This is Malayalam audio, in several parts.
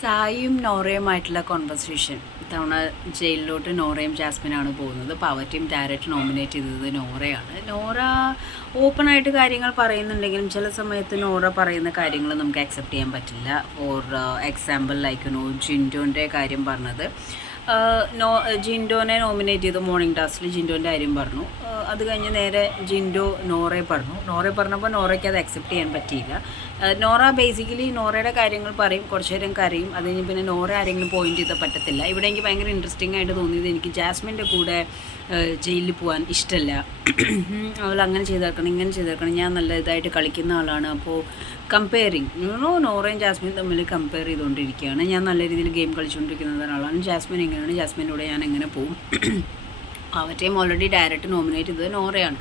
സായിയും നോറയുമായിട്ടുള്ള കോൺവെർസേഷൻ ഇത്തവണ ജയിലിലോട്ട് നോറയും ജാസ്മിനാണ് പോകുന്നത്. പവർട്ടിയും ഡയറക്റ്റ് നോമിനേറ്റ് ചെയ്തത് നോറയാണ്. നോറ ഓപ്പണായിട്ട് കാര്യങ്ങൾ പറയുന്നുണ്ടെങ്കിലും ചില സമയത്ത് നോറ പറയുന്ന കാര്യങ്ങൾ നമുക്ക് അക്സെപ്റ്റ് ചെയ്യാൻ പറ്റില്ല. ഫോർ എക്സാമ്പിൾ ലൈക്ക് നോ ജിൻഡോന്റെ കാര്യം പറഞ്ഞത്. നോ ജിൻഡോനെ നോമിനേറ്റ് ചെയ്തു മോർണിംഗ് ടാസ്റ്റിൽ ജിൻഡോന്റെ കാര്യം പറഞ്ഞു. അത് കഴിഞ്ഞ് നേരെ ജിൻഡോ നോറയെ പറഞ്ഞു. നോറയെ പറഞ്ഞപ്പോൾ നോറയ്ക്ക് അത് അക്സെപ്റ്റ് ചെയ്യാൻ പറ്റിയില്ല. നോറ ബേസിക്കലി നോറയുടെ കാര്യങ്ങൾ പറയും കുറച്ച് നേരം കരയും. അത് കഴിഞ്ഞ് പിന്നെ നോറ ആരെങ്കിലും പോയിന്റ് ചെയ്താൽ പറ്റത്തില്ല. ഇവിടെ എനിക്ക് ഭയങ്കര ഇൻട്രസ്റ്റിംഗ് ആയിട്ട് തോന്നിയത് എനിക്ക് ജാസ്മിന്റെ കൂടെ ജയിലിൽ പോകാൻ ഇഷ്ടമല്ല. അവൾ അങ്ങനെ ചെയ്തേക്കണം ഇങ്ങനെ ചെയ്തേക്കണം. ഞാൻ നല്ല ഇതായിട്ട് കളിക്കുന്ന ആളാണ്. അപ്പോൾ കമ്പയറിങ് യുനോ നോറയും ജാസ്മിൻ തമ്മിൽ കമ്പയർ ചെയ്തുകൊണ്ടിരിക്കുകയാണ്. ഞാൻ നല്ല രീതിയിൽ ഗെയിം കളിച്ചുകൊണ്ടിരിക്കുന്ന ഒരാളാണ് ജാസ്മിൻ എങ്ങനെയാണ്? ജാസ്മിന്റെ കൂടെ ഞാൻ എങ്ങനെ പോകും അവറ്റയും ഓൾറെഡി ഡയറക്റ്റ് നോമിനേറ്റ് ചെയ്തത് നോറയാണ്.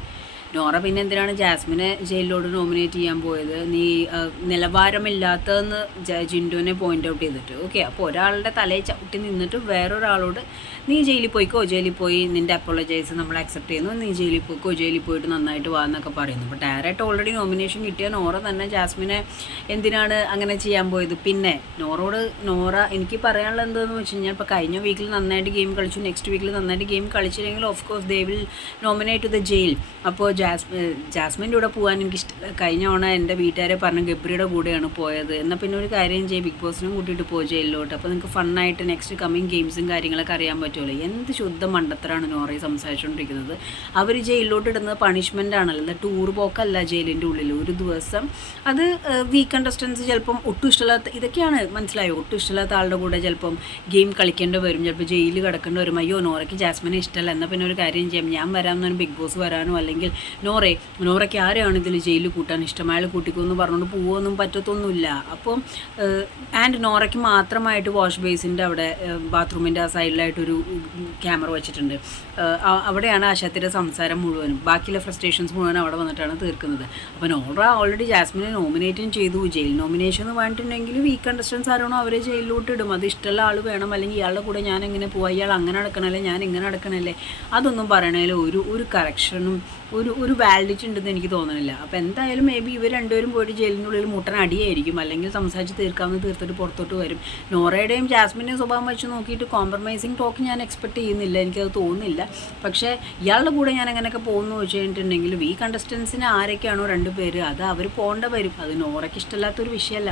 നോറ പിന്നെ എന്തിനാണ് ജാസ്മിനെ ജയിലിലോട്ട് നോമിനേറ്റ് ചെയ്യാൻ പോയത്? നീ നിലവാരമില്ലാത്തതെന്ന് ജിൻഡുവിനെ പോയിന്റ് ഔട്ട് ചെയ്തിട്ട്. ഓക്കെ അപ്പോൾ ഒരാളുടെ തലയിൽ ചവിട്ടി നിന്നിട്ട് വേറൊരാളോട് നീ ജയിലിൽ പോയിക്കോ? ജയിലിൽ പോയി നിന്റെ അപ്പോളജൈസ് നമ്മൾ അക്സെപ്റ്റ് ചെയ്യുന്നു. നീ ജയിലിൽ പോയിക്കോ? ജയിലിൽ പോയിട്ട് നന്നായിട്ട് വാ എന്നൊക്കെ പറയുന്നു. അപ്പോൾ ഡയറക്റ്റ് ഓൾറെഡി നോമിനേഷൻ കിട്ടിയ നോറ തന്നെ ജാസ്മിനെ എന്തിനാണ് അങ്ങനെ ചെയ്യാൻ പോയത്? പിന്നെ നോറോട് നോറ എനിക്ക് പറയാനുള്ളത് എന്താണെന്ന് വെച്ച് കഴിഞ്ഞാൽ ഇപ്പോൾ കഴിഞ്ഞ വീക്കിൽ നന്നായിട്ട് ഗെയിം കളിച്ചു നെക്സ്റ്റ് വീക്കിൽ നന്നായിട്ട് game കളിച്ചില്ലെങ്കിൽ of course they will nominate to the jail അപ്പോൾ ജാസ്മി ജാസ്മിന്റെ കൂടെ പോകാൻ എനിക്ക് ഇഷ്ടം കഴിഞ്ഞ തവണ എന്റെ വീട്ടുകാരെ പറഞ്ഞു ഗബ്രിയുടെ കൂടെയാണ് പോയത്. എന്നാൽ പിന്നെ ഒരു കാര്യം ചെയ്യും ബിഗ് ബോസിനും കൂട്ടിയിട്ട് പോയി ജയിലിലോട്ട്. അപ്പോൾ നിങ്ങൾക്ക് ഫണ്ണായിട്ട് നെക്സ്റ്റ് കമ്മിങ് ഗെയിംസും കാര്യങ്ങളൊക്കെ അറിയാൻ പറ്റുമല്ലോ എന്ത് ശുദ്ധ മണ്ടത്തരാണ് നോറി സംസാരിച്ചുകൊണ്ടിരിക്കുന്നത് അവർ ജയിലിലോട്ട് ഇടുന്നത് പണിഷ്മെന്റ് ആണല്ലോ. ടൂർ പോക്കല്ല ജയിലിന്റെ ഉള്ളിൽ ഒരു ദിവസം അത് വീക്ക് കണ്ടസ്റ്റൻസ് ചിലപ്പം ഒട്ടും ഇഷ്ടമില്ലാത്ത ഇതൊക്കെയാണ് മനസ്സിലായോ? ഒട്ടും ഇഷ്ടമില്ലാത്ത ആളുടെ കൂടെ ചിലപ്പം ഗെയിം കളിക്കേണ്ടി വരും. ചിലപ്പോൾ ജയിലിൽ കിടക്കേണ്ടി വരും. അയ്യോ നോറയ്ക്ക് ജാസ്മിനെ ഇഷ്ടമല്ല എന്നാൽ പിന്നെ ഒരു കാര്യം ചെയ്യാം. ഞാൻ വരാമെന്നൊരു ബിഗ് ബോസ് വരാനോ അല്ലെങ്കിൽ നോറെ നോറയ്ക്ക് ആരെയാണ് ഇതിൽ ജയിലിൽ കൂട്ടാൻ ഇഷ്ടം? അയാൾ കൂട്ടിക്കൊന്ന് പറഞ്ഞുകൊണ്ട് പോവുമൊന്നും പറ്റത്തൊന്നുമില്ല. അപ്പം ആൻഡ് നോറയ്ക്ക് മാത്രമായിട്ട് വാഷ് ബേസിന്റെ അവിടെ ബാത്റൂമിന്റെ ആ സൈഡിലായിട്ടൊരു ക്യാമറ വെച്ചിട്ടുണ്ട്. അവിടെയാണ് ആശാത്തിന്റെ സംസാരം മുഴുവനും. ബാക്കിയുള്ള ഫ്രസ്ട്രേഷൻസ് മുഴുവൻ അവിടെ വന്നിട്ടാണ് തീർക്കുന്നത്. അപ്പോൾ നോറ ഓൾറെഡി ജാസ്മിനെ നോമിനേറ്റും ചെയ്തു. ജയിൽ നോമിനേഷൻ എന്ന് പറഞ്ഞിട്ടുണ്ടെങ്കിൽ വീക്ക് കണ്ടസ്റ്റൻസ് ആരാണോ അവരെ ജയിലിലോട്ട് ഇടും. അത് ഇഷ്ടമുള്ള ആൾ വേണം. അല്ലെങ്കിൽ ഇയാളുടെ കൂടെ ഞാൻ എങ്ങനെ പോവാ? ഇയാൾ അങ്ങനെ നടക്കണല്ലേ? ഞാൻ ഇങ്ങനെ നടക്കണല്ലേ? അതൊന്നും പറയണേലും ഒരു ഒരു കറക്ഷനും ഒരു ഒരു വാലിഡിറ്റി ഉണ്ടെന്ന് എനിക്ക് തോന്നുന്നില്ല അപ്പോൾ എന്തായാലും മേ ബി ഇവർ രണ്ടുപേരും പോയിട്ട് ജയിലിന്റെ ഉള്ളിൽ മുട്ടൻ അടിയായിരിക്കും. അല്ലെങ്കിൽ സംസാരിച്ച് തീർക്കാമെന്ന് തീർത്തിട്ട് പുറത്തോട്ട് വരും. നോറയുടെയും ജാസ്മിന്റെയും സ്വഭാവം വെച്ച് നോക്കിയിട്ട് കോംപ്രമൈസിങ് ടോക്ക് ഞാൻ എക്സ്പെക്ട് ചെയ്യുന്നില്ല. എനിക്കത് തോന്നുന്നില്ല. പക്ഷേ ഇയാളുടെ കൂടെ ഞാൻ അങ്ങനെയൊക്കെ പോകുന്നു വെച്ച് കഴിഞ്ഞിട്ടുണ്ടെങ്കിൽ ഈ കണ്ടസ്റ്റൻസിന് ആരൊക്കെയാണോ രണ്ട് പേര് അത് അവർ പോകേണ്ട വരും. അത് നോറയ്ക്ക് ഇഷ്ടമില്ലാത്തൊരു വിഷയമല്ല.